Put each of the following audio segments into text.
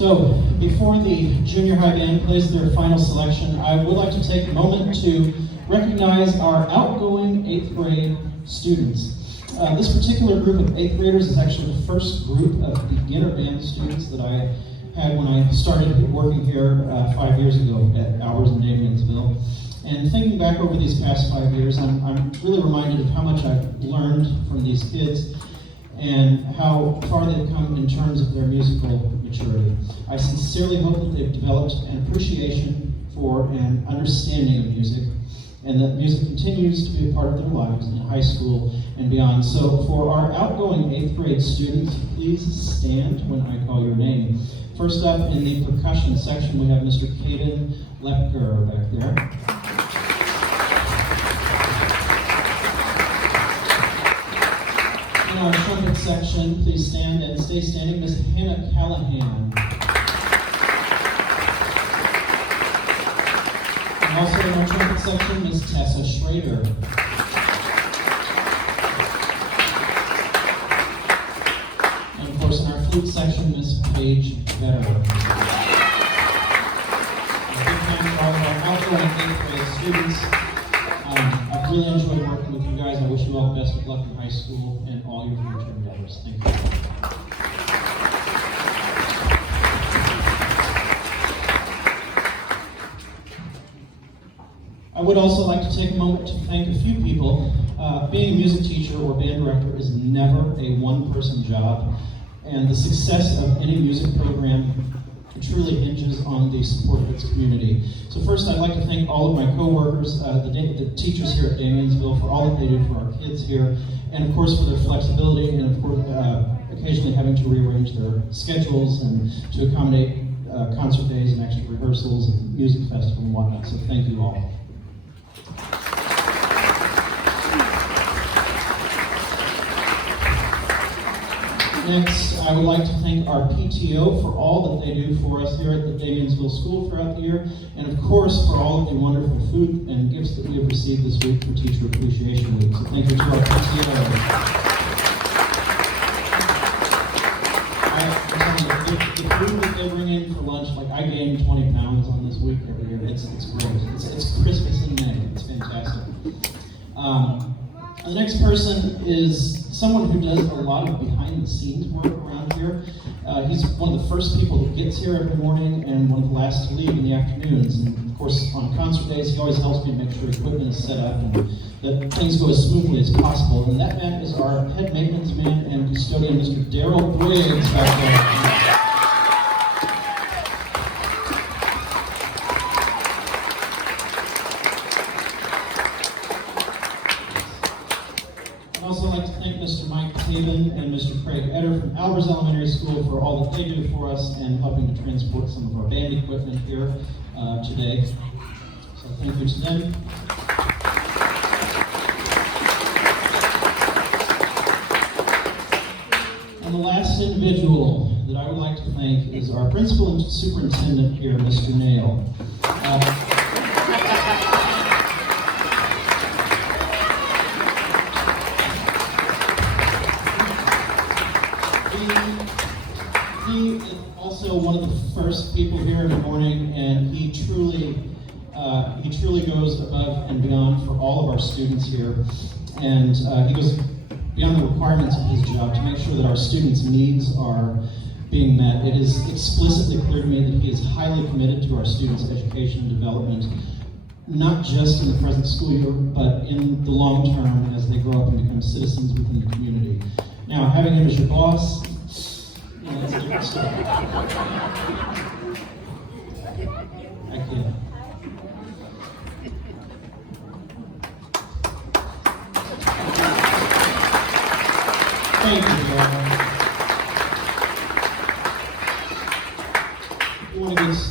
So, before the junior high band plays their final selection, I would like to take a moment to recognize our outgoing 8th grade students. This particular group of 8th graders is actually the first group of beginner band students that I had when I started working here 5 years ago at Albers in Damiansville. And thinking back over these past 5 years, I'm really reminded of how much I've learned from these kids and how far they've come in terms of their musical maturity. I sincerely hope that they've developed an appreciation for and understanding of music, and that music continues to be a part of their lives in high school and beyond. So for our outgoing 8th grade students, please stand when I call your name. First up in the percussion section, we have Mr. Caden Lepker back there. In our trumpet section, please stand and stay standing, Miss Hannah Callahan. And also in our trumpet section, Miss Tessa Schrader. And of course, in our flute section, Miss Paige Vetter. A big hand for all of our outgoing 8th grade students. I've really enjoyed working with you guys. I wish you all the best of luck in high school and all your future endeavors. Thank you. I would also like to take a moment to thank a few people. Being a music teacher or band director is never a one-person job, and the success of any music program truly hinges on the support of its community. So first, I'd like to thank all of my co-workers, the teachers here at Damiansville, for all that they do for our kids here, and of course for their flexibility, and of course occasionally having to rearrange their schedules and to accommodate concert days and extra rehearsals and music festival and whatnot. So thank you all. Next, I would like to thank our PTO for all that they do for us here at the Damiansville School throughout the year, and of course for all of the wonderful food and gifts that we have received this week for Teacher Appreciation Week. So thank you to our PTO. The food that they bring in for lunch, like I gained 20 pounds on this week every year. It's great. It's Christmas in May. It's fantastic. The next person is someone who does a lot of behind-the-scenes work around here. He's one of the first people that gets here every morning and one of the last to leave in the afternoons. And of course, on concert days, he always helps me make sure equipment is set up and that things go as smoothly as possible. And that man is our head maintenance man and custodian, Mr. Daryl Briggs, back there. And Mr. Craig Etter from Albers Elementary School for all that they do for us and helping to transport some of our band equipment here today. So thank you to them. And the last individual that I would like to thank is our principal and superintendent here, Mr. Nail. He is also one of the first people here in the morning, and he truly goes above and beyond for all of our students here, and he goes beyond the requirements of his job to make sure that our students' needs are being met. It is explicitly clear to me that he is highly committed to our students' education and development, not just in the present school year, but in the long term as they grow up and become citizens within the community. Now, having him as your boss, that's a different story. I kid. Thank you, Joe.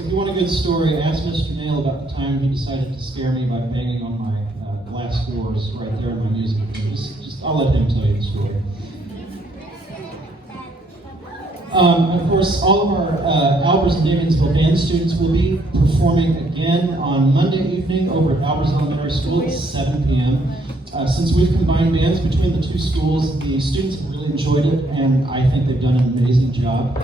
If you want a good story, ask Mr. Nail about the time he decided to scare me by banging on my glass doors right there in my music room. I'll let him tell you the story. Of course, all of our Albers and Damiansville band students will be performing again on Monday evening over at Albers Elementary School at 7 p.m. Since we've combined bands between the two schools, the students have really enjoyed it, and I think they've done an amazing job.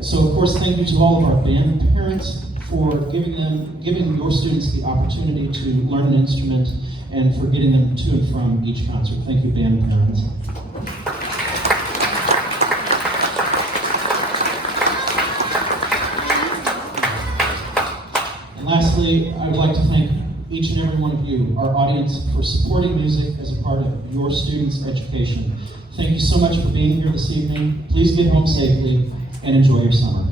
So of course, thank you to all of our band parents for giving your students the opportunity to learn an instrument and for getting them to and from each concert. Thank you, band parents. And lastly, I would like to thank each and every one of you, our audience, for supporting music as a part of your students' education. Thank you so much for being here this evening. Please get home safely and enjoy your summer.